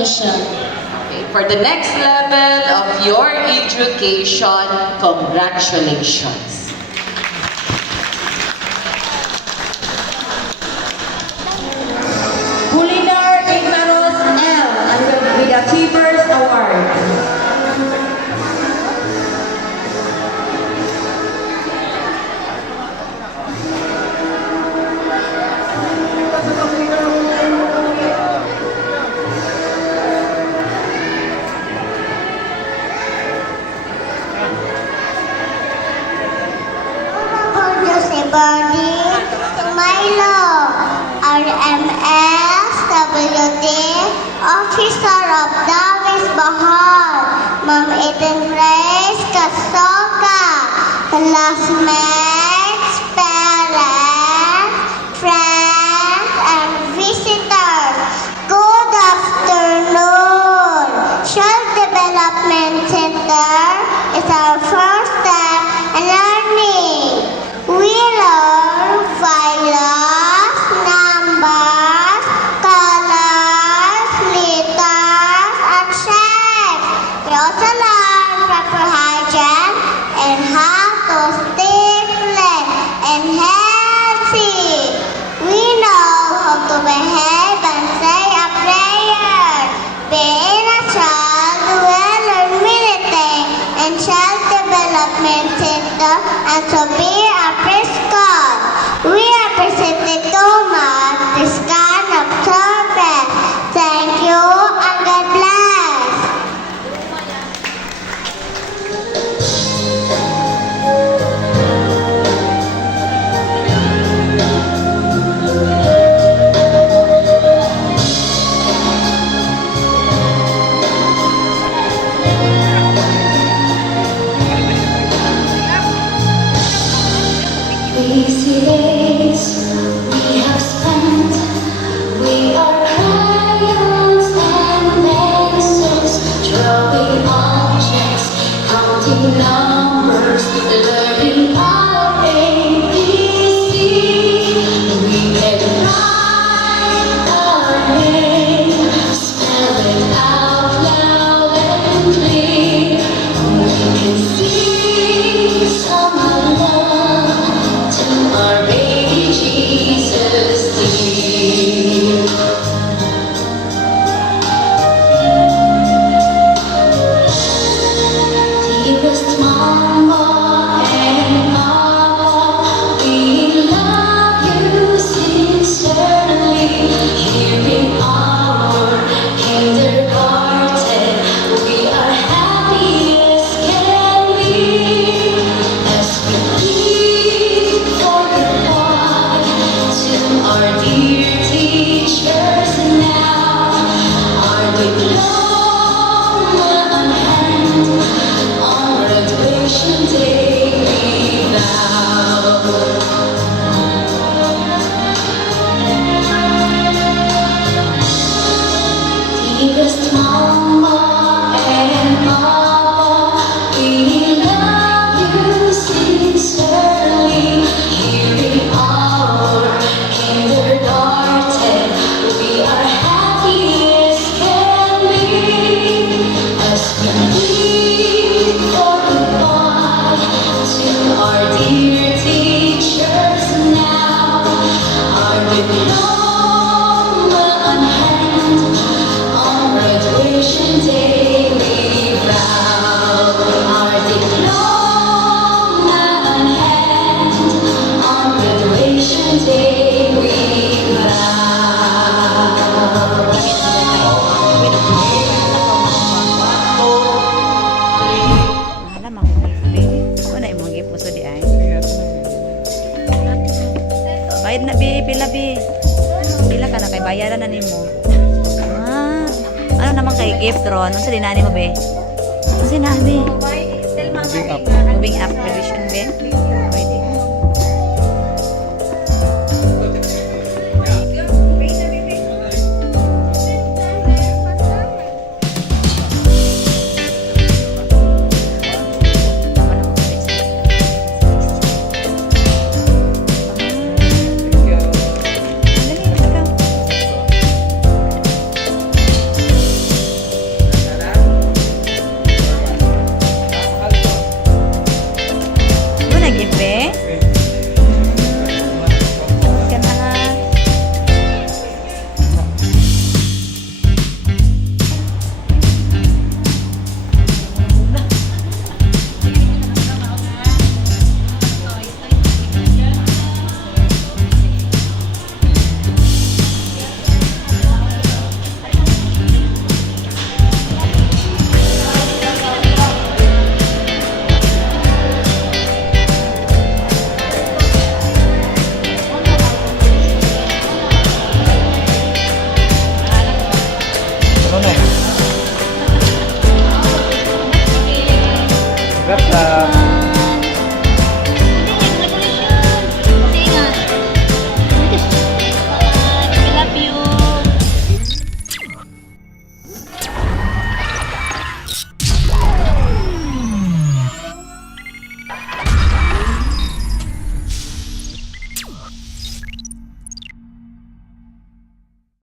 graduation. Okay, for the next level of your education, congratulations. Pulinar Ignaros L. with the Keepers Award. Body, Milo, RMS, WD, Officer of Davis Bahal, Ma'am Eden Grace Kasoka, classmates, parents, friends, and visitors. Good afternoon. Child Development Center is our first step in learning. We learn violence, numbers, colors, letters, and shapes. We also learn proper hygiene and how to stay clean and healthy. We know how to behave and say a prayer. Being a child, we learn many things in Child Development Center and to be a preschool. We appreciate too much this kind of service. Thank you and God bless. Easy days we have spent, we are crayons and pencils, drawing objects, counting numbers, learning our ABC. We can write our name, spell it out loud and clear. We can sing some love to our baby Jesus dear. Dearest Mama and Papa, we love you sincerely. Here in our kindergarten, we are happy as can be. As we leave for goodbye to our dear teachers now, our diploma on hand, on graduation day we vow. Dearest Mama and Papa, we love you sincerely. Here in our kindergarten, we are happy as can be. As we leave for goodbye to our dear teachers now, our diploma on hand, on graduation day we vow. Our diploma on hand, on graduation day we vow. Alam ako baby. Ano imong gipuso di ay? Bayad na bi, pila bi. Pila ka na kay bayaran na nimo. Ah, ano naman kay gift ron? Ano sa dinani mo be? Kasi na bi. Moving up revision be.